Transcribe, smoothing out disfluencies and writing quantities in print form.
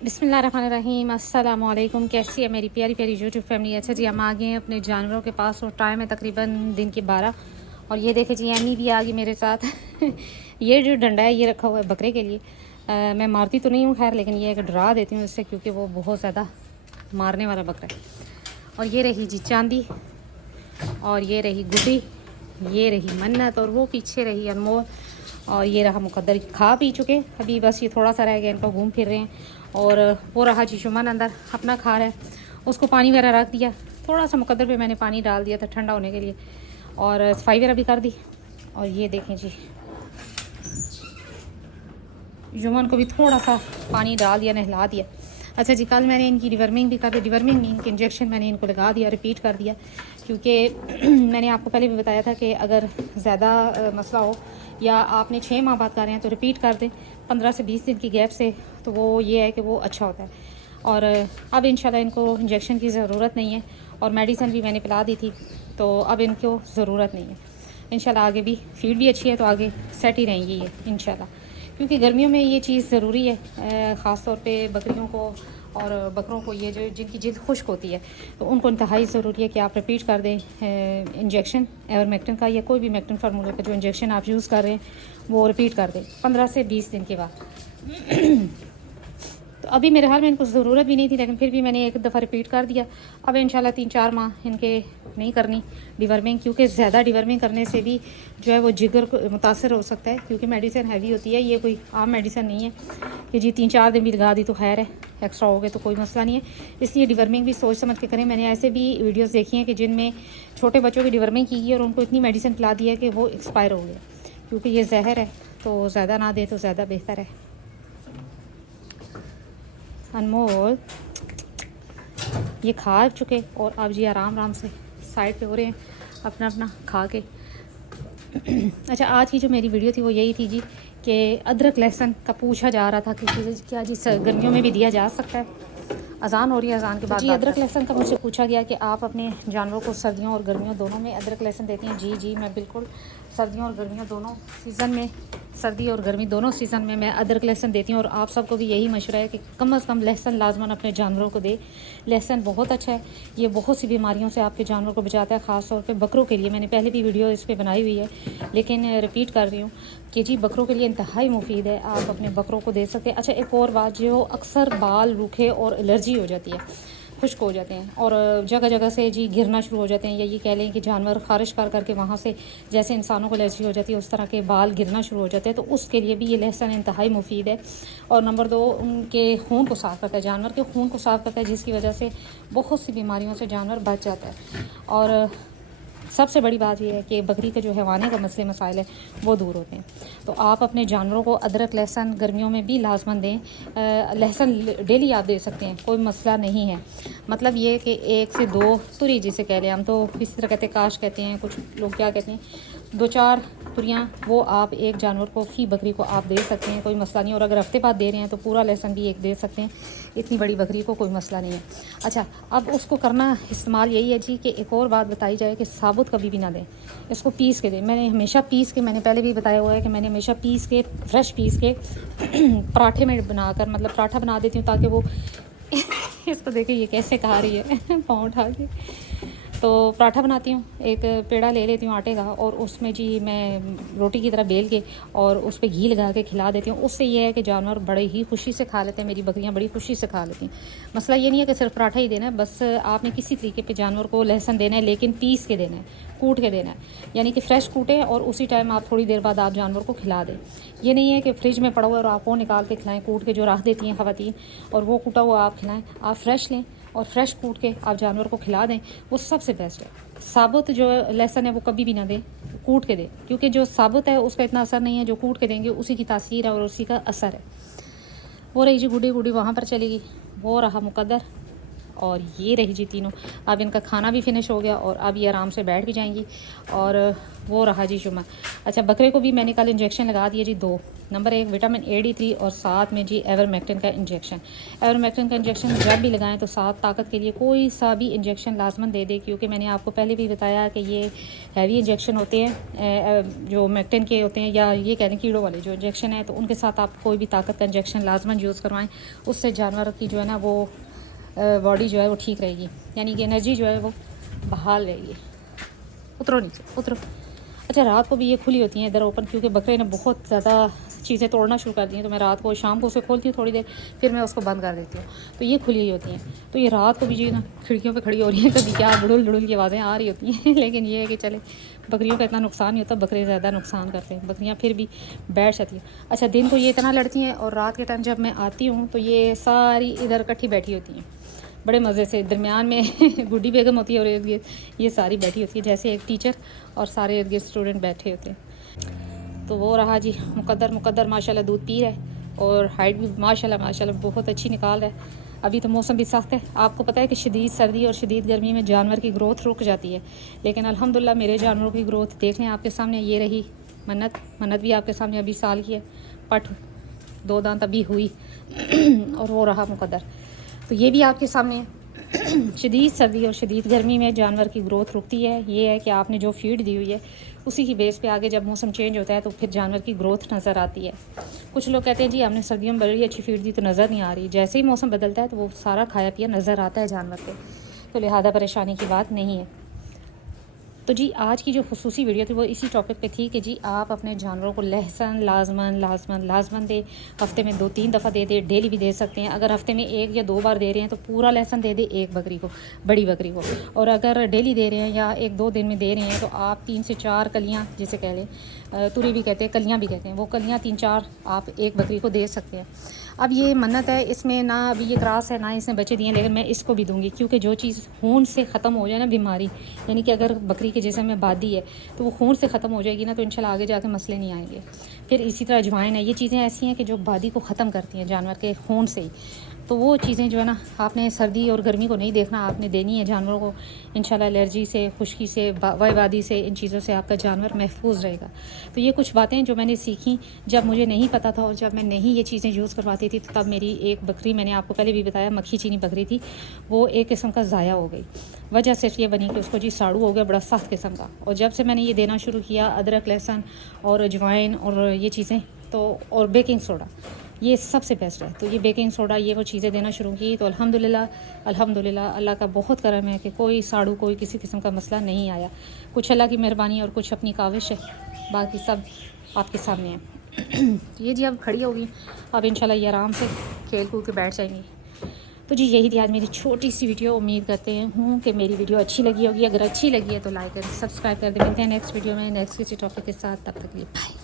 बिस्मिल्लाहिर्रहमानिर्रहीम। अस्सलाम वालेकुम। कैसी है मेरी प्यारी प्यारी यूट्यूब फैमिली। अच्छा जी, हम आ गए हैं अपने जानवरों के पास और टाइम है तकरीबन दिन के 12। और ये देखे जी, एमी भी आ गई मेरे साथ। ये जो डंडा है ये रखा हुआ है बकरे के लिए। मैं मारती तो नहीं हूँ खैर, लेकिन ये एक डरा देती हूँ इससे, क्योंकि वो बहुत ज़्यादा मारने वाला बकरा है। और ये रही जी चांदी, और ये रही गुड्डी, ये रही मन्नत, और वो पीछे रही अनमोल, और ये रहा मुकद्दर। खा पी चुके, अभी बस ये थोड़ा सा रह गया, इनको घूम फिर रहे हैं। और वो रहा जी शुमन अंदर अपना खा रहा है, उसको पानी वगैरह रख दिया। थोड़ा सा मुकद्दर पे मैंने पानी डाल दिया था ठंडा होने के लिए, और सफाई वगैरह भी कर दी। और ये देखें जी, जुमन को भी थोड़ा सा पानी डाल दिया, नहला दिया। अच्छा जी, कल मैंने इनकी डिवर्मिंग भी कर दी। डिवर्मिंग नहीं, इनके इंजेक्शन मैंने इनको लगा दिया, रिपीट कर दिया, क्योंकि मैंने आपको पहले भी बताया था कि अगर ज़्यादा मसला हो या आपने 6 माह बाद कर रहे हैं तो रिपीट कर दें 15 से 20 दिन की गैप से, तो वो ये है कि वो अच्छा होता है। और अब इंशाल्लाह इनको इंजेक्शन की ज़रूरत नहीं है, और मेडिसिन भी मैंने पिला दी थी, तो अब इनको ज़रूरत नहीं है। इंशाल्लाह आगे भी फीड भी अच्छी है तो आगे सेट ही रहेंगी ये इंशाल्लाह, क्योंकि गर्मियों में ये चीज़ ज़रूरी है, ख़ास तौर पे बकरियों को और बकरों को, ये जो जिनकी जिल्द खुश्क होती है, तो उनको इंतहाई ज़रूरी है कि आप रिपीट कर दें इंजेक्शन एवरमेक्टिन का या कोई भी मेक्टिन फार्मूले का जो इंजेक्शन आप यूज़ कर रहे हैं वो रिपीट कर दें 15 से 20 दिन के बाद। तो अभी मेरे हाल में इनको ज़रूरत भी नहीं थी, लेकिन फिर भी मैंने एक दफ़ा रिपीट कर दिया। अब इंशाल्लाह 3-4 माह इनके नहीं करनी डिवर्मिंग, क्योंकि ज़्यादा डिवर्मिंग करने से भी जो है वो जिगर को मुतासर हो सकता है, क्योंकि मेडिसिन हैवी होती है। ये कोई आम मेडिसिन नहीं है कि जी 3-4 दिन भी लगा दी तो खैर है, एक्स्ट्रा हो गए तो कोई मसला नहीं है। इसलिए डिवर्मिंग भी सोच समझ के करें। मैंने ऐसे भी वीडियोज़ देखी हैं कि जिनमें छोटे बच्चों की डिवर्मिंग की है और उनको इतनी मेडिसिन पिला दी है कि वो एक्सपायर हो गया, क्योंकि ये जहर है, तो ज़्यादा ना दे तो ज़्यादा बेहतर है। अनमोल ये खा चुके और अब जी आराम आराम से साइड पे हो रहे हैं अपना अपना खा के। अच्छा, आज की जो मेरी वीडियो थी वो यही थी जी कि अदरक लहसुन का पूछा जा रहा था कि क्या जी गर्मियों में भी दिया जा सकता है। अज़ान हो रही है, अज़ान के बाद जी अदरक लहसुन का मुझसे पूछा गया कि आप अपने जानवरों को सर्दियों और गर्मियों दोनों में अदरक लहसुन देती हैं। जी जी, मैं बिल्कुल सर्दियों और गर्मियों दोनों सीज़न में, सर्दी और गर्मी दोनों सीज़न में मैं अदरक लहसुन देती हूँ। और आप सबको भी यही मशवरा है कि कम से कम लहसुन लाजमन अपने जानवरों को दे। लहसुन बहुत अच्छा है, ये बहुत सी बीमारियों से आपके जानवर को बचाता है, ख़ास तौर पे बकरों के लिए। मैंने पहले भी वीडियो इस पर बनाई हुई है, लेकिन रिपीट कर रही हूँ कि जी बकरों के लिए इंतहाई मुफीद है, आप अपने बकरों को दे सकते हैं। अच्छा, एक और बात, जो अक्सर बाल रूखे और एलर्जी हो जाती है, खुश्क हो जाते हैं, और जगह जगह से जी गिरना शुरू हो जाते हैं, या ये कह लें कि जानवर खारिश कर करके वहाँ से जैसे इंसानों को एलर्जी हो जाती है उस तरह के बाल गिरना शुरू हो जाते हैं, तो उसके लिए भी ये लहसुन इंतहाई मुफीद है। और नंबर 2, उनके खून को साफ़ करता है, जानवर के खून को साफ़ करता है, जिसकी वजह से बहुत सी बीमारियों से जानवर बच जाता है। और सबसे बड़ी बात यह है कि बकरी के जो हैवाने का मसले मसाइल है वो दूर होते हैं। तो आप अपने जानवरों को अदरक लहसुन गर्मियों में भी लाजमन दें। लहसुन डेली आप दे सकते हैं, कोई मसला नहीं है। मतलब ये कि 1 से 2 तुरी जिसे कह लें, हम तो इसी तरह कहते हैं, काश कहते हैं, कुछ लोग क्या कहते हैं, 2-4 तुरियाँ वो आप एक जानवर को, फी बकरी को आप दे सकते हैं, कोई मसला नहीं। और अगर हफ्ते बाद दे रहे हैं तो पूरा लहसुन भी एक दे सकते हैं, इतनी बड़ी बकरी को कोई मसला नहीं है। अच्छा, अब उसको करना इस्तेमाल यही है जी कि एक और बात बताई जाए कि साबुत कभी भी ना दें, इसको पीस के दें। मैंने हमेशा पीस के, मैंने पहले भी बताया हुआ है कि मैंने हमेशा पीस के, फ्रेश पीस के पराठे में बनाकर, मतलब पराठा बना देती हूँ, ताकि वो इसको देखिए ये कैसे खा रही है पाँव उठा के। तो पराठा बनाती हूँ, एक पेड़ा ले लेती हूँ आटे का, और उसमें जी मैं रोटी की तरह बेल के और उस पर घी लगा के खिला देती हूँ। उससे ये है कि जानवर बड़े ही खुशी से खा लेते हैं, मेरी बकरियाँ बड़ी खुशी से खा लेती हैं। मसला ये नहीं है कि सिर्फ पराठा ही देना है, बस आपने किसी तरीके पे जानवर को लहसुन देना है, लेकिन पीस के देना है, कूट के देना है, यानी कि फ़्रेश कूटें और उसी टाइम आप थोड़ी देर बाद आप जानवर को खिला दें। ये नहीं है कि फ्रिज में पड़ा हुआ और आप वो निकाल के खिलाएँ, कूट के जो रख देती हैं ख़वातीन, और वो कूटा हुआ आप खिलाएँ। आप फ्रेश लें और फ्रेश कूट के आप जानवर को खिला दें, वो सबसे बेस्ट है। साबुत जो लहसुन है वो कभी भी ना दें, कूट के दें, क्योंकि जो साबुत है उसका इतना असर नहीं है, जो कूट के देंगे उसी की तासीर है और उसी का असर है। वो रही जी गुडी गुडी वहाँ पर चलेगी, वो रहा मुकद्दर, और ये रही जी तीनों। अब इनका खाना भी फिनिश हो गया और अब ये आराम से बैठ भी जाएंगी। और वो रहा जी जुम्मा। अच्छा, बकरे को भी मैंने कल इंजेक्शन लगा दिए जी 2। नंबर 1 विटामिन AD3 और साथ में जी एवरमेक्टिन का इंजेक्शन। एवरमेक्टिन का इंजेक्शन जब भी लगाएं तो साथ ताकत के लिए कोई सा भी इंजेक्शन लाजमन दे दे, क्योंकि मैंने आपको पहले भी बताया कि ये हैवी इंजेक्शन होते हैं जो मैक्टिन के होते हैं, या ये कह दें कीड़ों वाले जो इंजेक्शन है, तो उनके साथ आप कोई भी ताकत का इंजेक्शन लाजमन यूज़ करवाएं। उससे जानवर की जो है ना वो बॉडी जो है वो ठीक रहेगी, यानी कि एनर्जी जो है वो बहाल रहेगी। उतरो नीचे, उतरो। अच्छा, रात को भी ये खुली होती हैं इधर ओपन, क्योंकि बकरे ने बहुत ज़्यादा चीज़ें तोड़ना शुरू कर दी हैं, तो मैं रात को शाम को उसे खोलती हूँ थोड़ी देर, फिर मैं उसको बंद कर देती हूँ, तो ये खुली हुई होती हैं। तो ये रात को भी जी ना खिड़कियों पे खड़ी हो रही हैं, कभी क्या डुडुल डुडुल की आवाज़ें आ रही होती हैं लेकिन ये है कि चले, बकरियों का इतना नुकसान नहीं होता, बकरे ज़्यादा नुकसान करते हैं, बकरियाँ फिर भी बैठ जाती हैं। अच्छा, दिन को ये इतना लड़ती हैं और रात के टाइम जब मैं आती हूँ तो ये सारी इधर इकट्ठी बैठी होती हैं बड़े मज़े से। दरमियान में गुड्डी बेगम होती है और इर्द गिर्द ये सारी बैठी होती है, जैसे एक टीचर और सारे इर्द गिर्द स्टूडेंट बैठे होते हैं। तो वो रहा जी मुकद्दर माशाल्लाह दूध पी रहा है और हाइट भी माशाल्लाह बहुत अच्छी निकाल रहा है। अभी तो मौसम भी सख्त है, आपको पता है कि शदीद सर्दी और शदीद गर्मी में जानवर की ग्रोथ रुक जाती है, लेकिन अल्हम्दुलिल्लाह मेरे जानवरों की ग्रोथ देख लें आपके सामने। ये रही मन्नत भी आपके सामने अभी साल की है, पट 2 दांत अभी हुई और वो रहा मुकद्दर, तो ये भी आपके सामने है। शदीद सर्दी और शदीद गर्मी में जानवर की ग्रोथ रुकती है। ये है कि आपने जो फीड दी हुई है उसी की बेस पे आगे जब मौसम चेंज होता है तो फिर जानवर की ग्रोथ नज़र आती है। कुछ लोग कहते हैं जी हमने सर्दियों में बड़ी अच्छी फीड दी तो नज़र नहीं आ रही, जैसे ही मौसम बदलता है तो वो सारा खाया पिया नज़र आता है जानवर को, तो लिहाजा परेशानी की बात नहीं है। तो जी आज की जो खुसूसी वीडियो थी वो इसी टॉपिक पे थी कि जी आप अपने जानवरों को लहसुन लाजमन दे, हफ्ते में 2-3 दफ़ा दे दे, डेली भी दे सकते हैं। अगर हफ्ते में 1 या 2 बार दे रहे हैं तो पूरा लहसुन दे दे एक बकरी को, बड़ी बकरी को, और अगर डेली दे रहे हैं या 1-2 दिन में दे रहे हैं तो आप 3 से 4 कलियाँ, जिसे कह लें तुरी भी कहते हैं, कलियाँ भी कहते हैं, वो कलियाँ 3-4 आप एक बकरी को दे सकते हैं। अब ये मन्नत है, इसमें ना अभी ये क्रॉस है ना इसने बच्चे दिए, लेकिन मैं इसको भी दूंगी, क्योंकि जो चीज़ खून से ख़त्म हो जाए ना बीमारी, यानी कि अगर बकरी के जिस्म में बादी है तो वो खून से ख़त्म हो जाएगी ना, तो इंशाल्लाह आगे जाके मसले नहीं आएंगे। फिर इसी तरह अजवाइन है, ये चीज़ें ऐसी हैं कि जो बादी को ख़त्म करती हैं जानवर के खून से ही। तो वो चीज़ें जो है ना आपने सर्दी और गर्मी को नहीं देखना, आपने देनी है जानवरों को। इंशाल्लाह एलर्जी से, खुश्की से, वायवादी से, इन चीज़ों से आपका जानवर महफूज रहेगा। तो ये कुछ बातें जो मैंने सीखी जब मुझे नहीं पता था और जब मैं नहीं ये चीज़ें यूज़ करवाती थी, तो तब मेरी एक बकरी, मैंने आपको पहले भी बताया, मक्खी चीनी बकरी थी, वो एक किस्म का ज़ाया हो गई। वजह सिर्फ ये बनी कि उसको जी साड़ू हो गया बड़ा सख्त किस्म का, और जब से मैंने ये देना शुरू किया अदरक, लहसुन और अजवाइन और ये चीज़ें, तो और बेकिंग सोडा, ये सबसे बेस्ट है। तो ये बेकिंग सोडा, ये वो चीज़ें देना शुरू की, तो अल्हम्दुलिल्लाह अल्लाह का बहुत करम है कि कोई साड़ू, कोई किसी किस्म का मसला नहीं आया। कुछ अल्लाह की मेहरबानी और कुछ अपनी काविश है, बाकी सब आपके सामने है। ये जी अब खड़ी होगी, अब इंशाल्लाह ये आराम से खेल कूद के बैठ जाएंगी। तो जी यही थी आज मेरी छोटी सी वीडियो। उम्मीद करते हूँ कि मेरी वीडियो अच्छी लगी होगी। अगर अच्छी लगी है तो लाइक और सब्सक्राइब कर दें। मिलते हैं नेक्स्ट वीडियो में नेक्स्ट किसी टॉपिक के साथ, तब तक के लिए बाय।